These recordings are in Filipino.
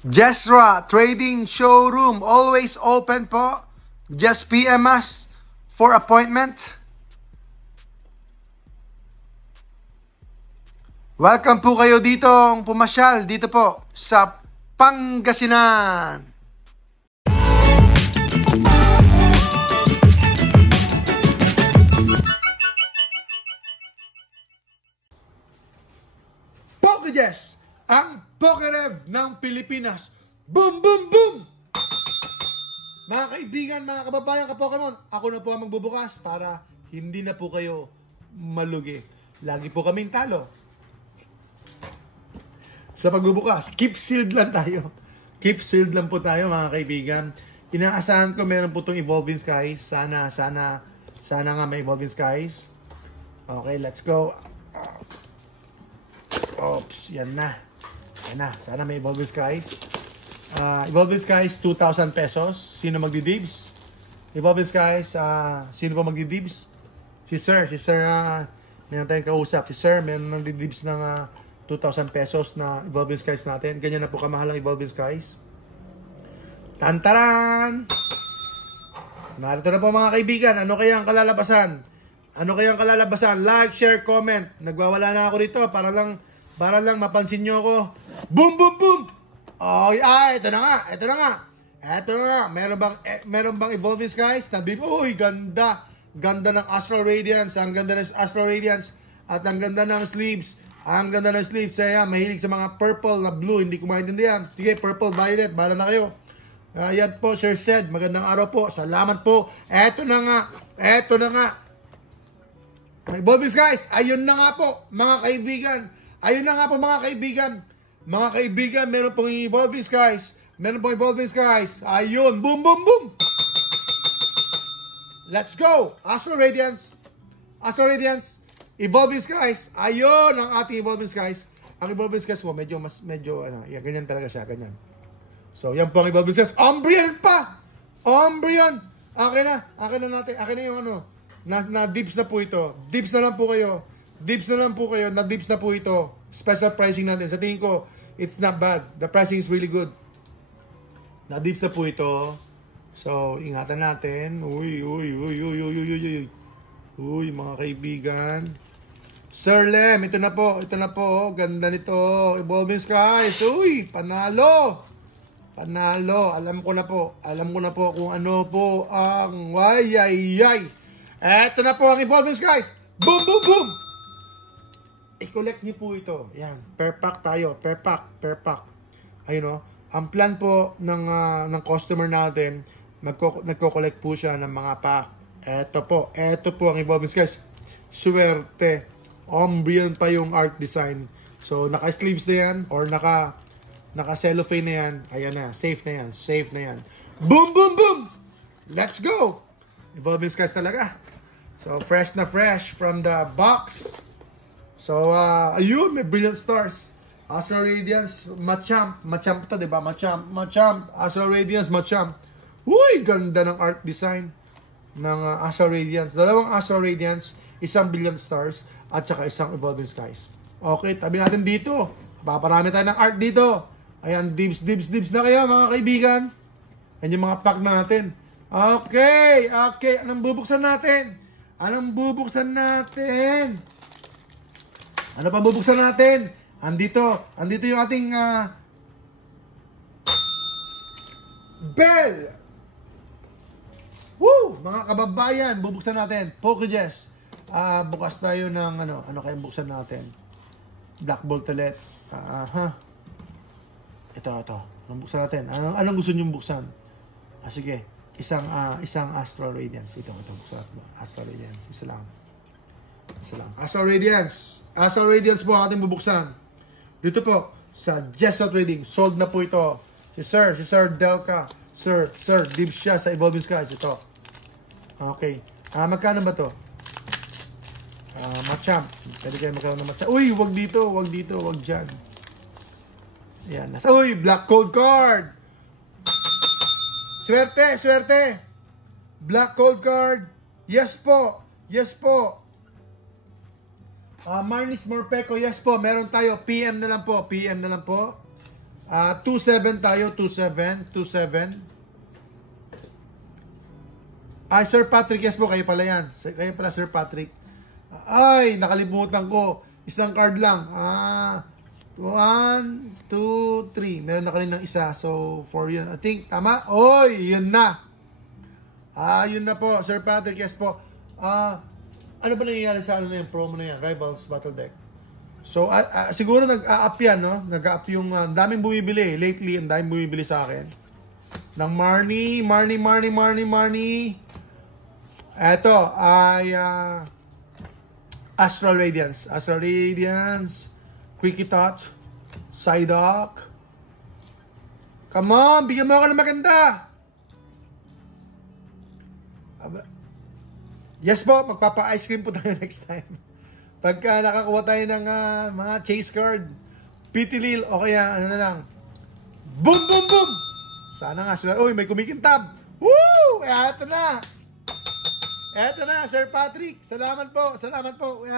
Jesra Trading Showroom, always open po. Just PM us for appointment. Welcome po kayo ditong pumasyal dito po sa Pangasinan. PokeJess, ang PokeRev ng Pilipinas. Boom, boom, boom! Mga kaibigan, mga kababayan, ka-Pokemon, ako na po ang magbubukas para hindi na po kayo malugi. Lagi po kaming talo. Sa pagbubukas, keep sealed lang tayo. Keep sealed lang po tayo, mga kaibigan. Inaasahan ko meron po itong Evolving Skies. Sana nga may Evolving Skies. Okay, let's go. Oops, yan na. Yan na. Sana may Evolving Skies. Evolving Skies, 2,000 pesos. Sino magdi-dibs? Evolving Skies, sino pa magdi-dibs? Si Sir, meron tayong kausap. Si Sir, meron magdi-dibs ng 2,000 pesos na Evolving Skies natin. Ganyan na po kamahal ang Evolving Skies. Tantaran! Narito na po mga kaibigan. Ano kaya ang kalalabasan? Ano kaya ang kalalabasan? Like, share, comment. Nagwawala na ako dito para lang mapansin nyo ako. Boom, boom, boom! Oh, ito na nga. Ito na nga. Ito na nga. Meron bang Evolving Skies? Uy, ganda. Ganda ng Astral Radiance. Ang ganda ng Astral Radiance. At ang ganda ng sleeves. Ang ganda ng sleeves. Kaya mahilig sa mga purple na blue. Hindi ko maintindihan. Sige, purple, violet. Bahala na kayo. Yan po, Sir Sed. Magandang araw po. Salamat po. Ito na nga. Ito na nga. Evolving Skies. Ayun na nga po, mga kaibigan. Ayun na nga po, mga kaibigan. Mga kaibigan, meron pong Evolving Skies. Meron pong Evolving Skies. Ayun. Boom, boom, boom. Let's go. Astral Radiance. Astral Radiance. Evolving Skies. Ayun ang ating Evolving Skies. Ang Evolving Skies mo, medyo, yan, ganyan talaga siya, ganyan. So, yan po ang Evolving Skies. Umbreon pa! Umbreon! Akin na natin. Akin na yung na-dips na po ito. Dips na lang po kayo. Na-dips na po ito. Special pricing natin. Sa tingin ko, it's not bad. The pricing is really good. Na-dips na po ito. So, ingatan natin. Uy, mga kaibigan. Sir Lem, ito na po. Ganda nito. Evolving Skies. Uy, panalo. Alam ko na po kung ano po ang Eto na po ang Evolving Skies. Boom, boom, boom. I-collect niyo po ito. Yan, per pack tayo. Per pack. Ayun o. Ang plan po ng customer natin, nagko-collect po siya ng mga pack. Ito po ang Evolving Skies. Swerte. Umbreon pa yung art design. So, naka-sleeves na yan or naka-cellophane na yan. Ayan na. Safe na yan. Boom, boom, boom. Let's go. Evolving Skies talaga. So, fresh na fresh from the box. So, ayun, may Brilliant Stars. Astral Radiance, Machamp. Machamp to, diba? Machamp. Astral Radiance, Machamp. Uy, ganda ng art design ng Astral Radiance. Dalawang Astral Radiance, isang Brilliant Stars, at saka isang Evolving Skies. Okay, tabi natin dito. Paparami tayo ng art dito. Ayan, dibs na kayo, mga kaibigan. Ayan yung mga pack natin. Okay. Anong bubuksan natin? Ano pa bubuksan natin? Andito yung ating bell. Woo! Mga kababayan, bubuksan natin. PokeJess. Bukas tayo ng ano kayang buksan natin? Black Bolt ulit. Ito. Anong buksan natin? Anong gusto niyo buksan? Sige. Isang Astral Radiance. Ito buksan mo. Astral Radiance. Isa lang. Astral Radiance po ang ating bubuksan. Dito po sa Jesra Trading. Sold na po ito. Si Sir Delca. Sir, dibs siya sa Evolving Skies. Ito. Okay. Magkano ba to? Machamp. Pwede kayo magkaroon ng Machamp. Uy, wag dito. Wag dyan. Ayan. Uy, Black Code Card. Swerte. Black Code Card. Yes po. Marnis Morpeko, yes po. Meron tayo. PM na lang po. 2-7 tayo, 2-7, 2-7. Ay, Sir Patrick, yes po, kayo pala yan. Kayo pala, Sir Patrick. Ay, nakalimutan ko. Isang card lang. 1, 2, 3. Meron na kanina ng isa. So, 4 yun. I think, tama? Oy, yun na. Yun na po, Sir Patrick, yes po. Ano ba nangyayari sa ano na yung promo na yan? Rivals Battle Deck. So, siguro nag-a-up yan, no? Nag-a-up yung, daming bumibili. Lately, ang daming bumibili sa akin. Ng Marnie. Eto, ay, Astral Radiance. Astral Radiance. Quickie Touch. Psyduck. Come on, bigyan mo ako ng maganda. Yes po, magpapa-ice cream po tayo next time. Pagka nakakuha tayo ng mga chase card, Pitilil, o kaya ano na lang, boom, boom, boom! Sana nga, uy, may kumikintab. Woo! Eto na! Eto na, Sir Patrick. Salamat po, salamat po.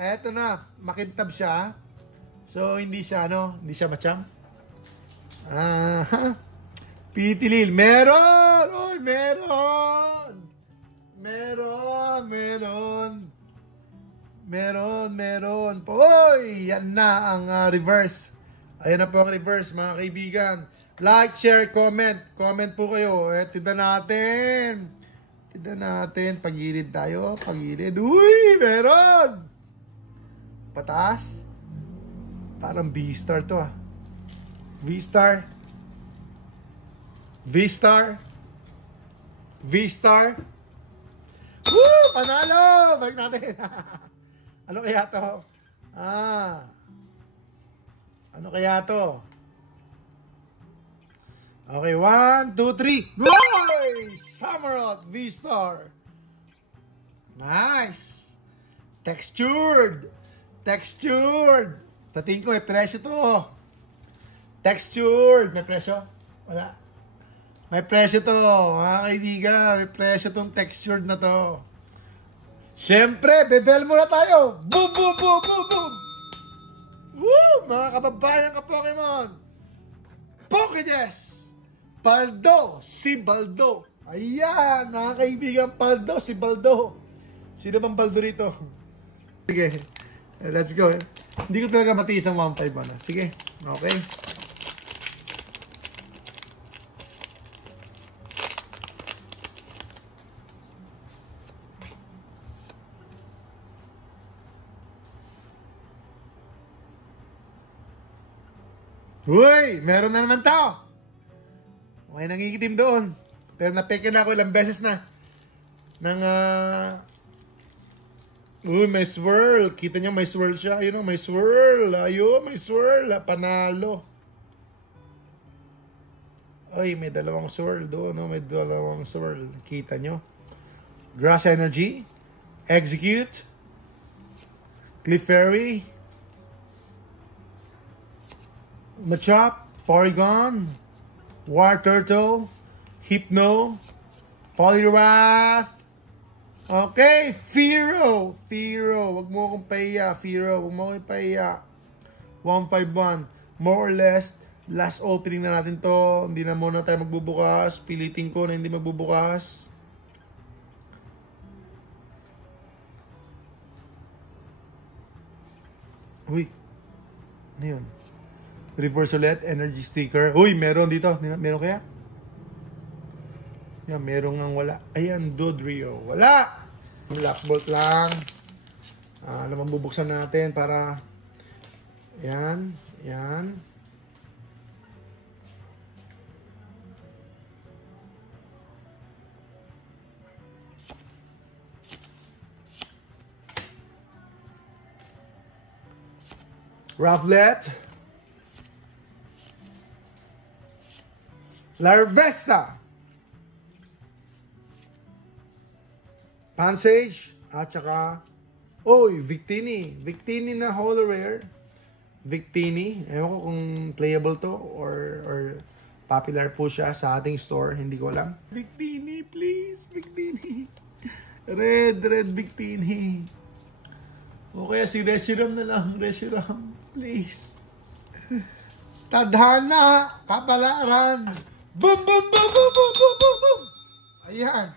Eto na, makintab siya. So, hindi siya, hindi siya matchang. Pitilil, meron! Uy, meron! Meron po. Uy, yan na ang reverse. Ayan na po ang reverse, mga kaibigan. Like, share, comment. Comment po kayo. Tignan natin. Pagilid tayo. Pagilid. Uy, meron! Pataas. Parang V-star to V-star. Woo! Panalo! Balik natin. Ano kaya to? Ano kaya to? Okay, 1, 2, 3. Roy! Samurott V-Star. Nice! Textured! Sa tingin ko, may presyo to. Textured! May presyo? Wala. May presyo to, mga kaibigan. May presyo tong textured na to. Siyempre, bebel muna tayo. Boom, boom, boom, boom, boom. Woo! Mga kababayan ka Pokemon. Pokédex. Baldo. Si Baldo. Ayan, mga kaibigan. Baldo, si Baldo. Sino bang Baldo rito? Sige, let's go. Hindi ko talaga matiis ang 1.5. Sige, okay. Uy, meron na naman tao. Okay, nangigitim doon. Pero napeke na ako ilang beses na. Uy, may swirl. Kita niyo may swirl siya. Ayun, may swirl. Ayun, may swirl. Panalo. Uy, may dalawang swirl doon. May dalawang swirl. Kita nyo. Grass Energy. Execute. Clefairy. Machop, Porygon, War Turtle, Hypno, Poliwrath. Okay, Fearow. Wag mo akong pahiya, Fearow. Wag mo akong pahiya. 151. More or less, last opening na natin to. Hindi na muna tayo magbubukas. Pilitin ko na hindi magbubukas. Uy. Ano yun? Reverse ulit, energy sticker. Uy, meron dito. Meron kaya? Yan, meron nga wala. Ayan, Dodrio. Wala! Black Bolt lang. Naman bubuksan natin para... Yan. Rufflet. Larvesta. Pansage. At saka, Victini. Victini na Holo Rare. Victini. Ewan ko kung playable to or popular po siya sa ating store. Hindi ko alam. Victini, please. Victini. Red Victini. O kaya si Reshiram na lang. Reshiram, please. Tadhana, kapalaran. Boom, boom, boom, boom, boom, boom, boom, boom. Ayan.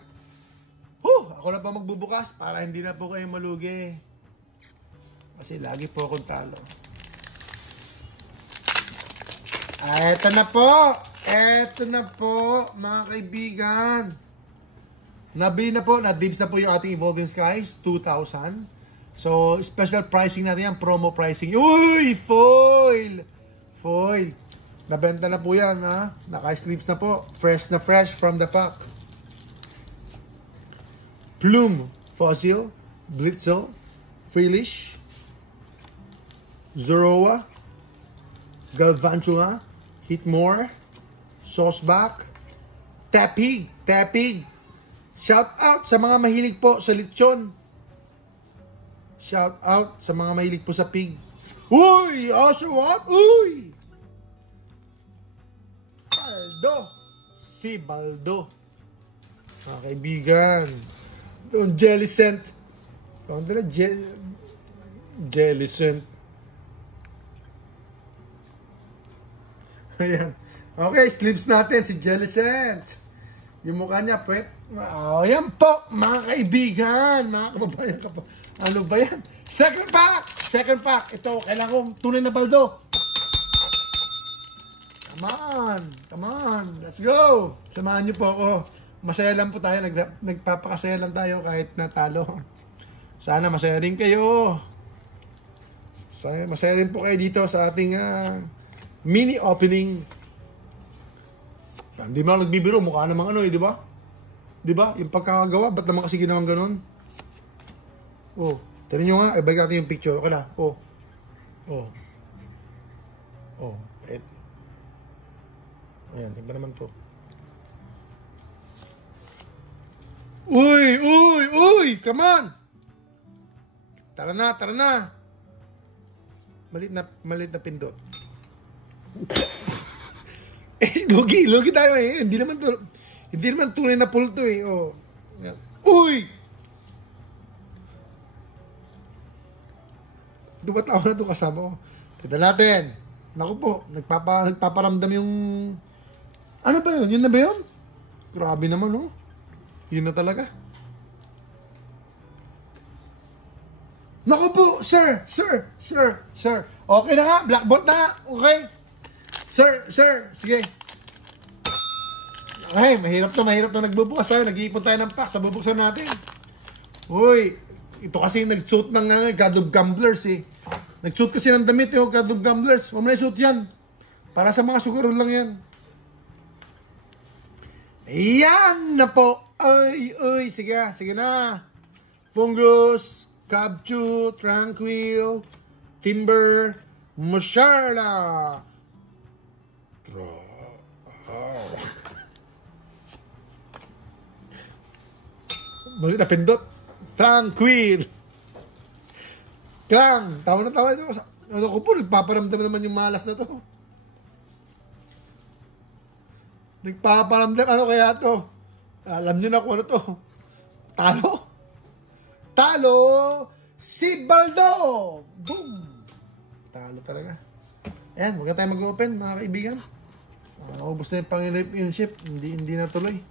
Ako na pa magbubukas para hindi na po kayo malugi. Kasi lagi po akong talo. Eto na po. Eto na po, mga kaibigan. Nabili na po, na-dibs na po yung ating Evolving Skies, 2,000. So, special pricing natin yan, promo pricing. Uy! Foil! Foil. Nabenta na po yan, ha? Naka-sleeves na po. Fresh na fresh from the pack. Plume, Fossil, Blitzel, Freelish, Zoroa, Galvantula, Hitmore, Sauceback, Tapig. Shout out sa mga mahilig po sa lechon. Shout out sa mga mahilig po sa pig. Uy! Also what? Uy! Baldo. Si Baldo. Mga kaibigan. Doon jelly scent. Doon na jelly scent. Ayan. Okay, sleeves natin si jelly scent. Yung mukha niya, pwet. Oh, yan po, mga kaibigan. Mga kababayan ka po. Ano ba yan? Second pack! Second pack. Ito, kailangan kong tunay na baldo. Come on. Let's go. Samahan niyo po ako. Masaya lang po tayo. Nagpapakasaya lang tayo kahit natalo. Sana masaya rin kayo. Masaya rin po kayo dito sa ating mini opening. Hindi mo lang nagbibiro. Mukha namang ano di ba? Di ba? Yung pagkakagawa, ba't naman kasi ginawang ganun? Oh, tignan nyo nga. Ibalik natin yung picture. Okay na. Oh. Ayan, iba naman to. Uy! Come on! Tara na. Malit na pindot. Lugi tayo eh. Hindi naman tunay na pulto eh. Oh. Uy! Dumatawa na ito kasama ko. Tignan natin. Naku po, nagpaparamdam yung... Ano ba yun? Yun na ba yun? Grabe naman, oh. Yun na talaga. Naku po, sir. Okay na nga, black bolt na nga. Okay. Sir. Sige. Okay, mahirap na nagbubukas tayo. Nag-iipon tayo ng pack sa bubuksan natin. Uy, ito kasi nag-suit ng God of Gamblers eh. Nag-suit kasi ng damit eh, God of Gamblers. Huwag mo na suit yan. Para sa mga suguro lang yan. Ayan na po. Uy, sige na. Fungus, Kabchu, Tranquil, Timber, Musharla. Balik na pindot. Tranquil. Klang. Tawa ito. Ano ko po, nagpaparamdam naman yung malas na to. Nagpaparamdam. Ano kaya to? Alam niyo na kung ano to. Talo. Si Baldo. Boom. Talo talaga. Ayan, huwag na tayo mag-open, mga kaibigan. Naubos na yung pang-relationship. Hindi na tuloy.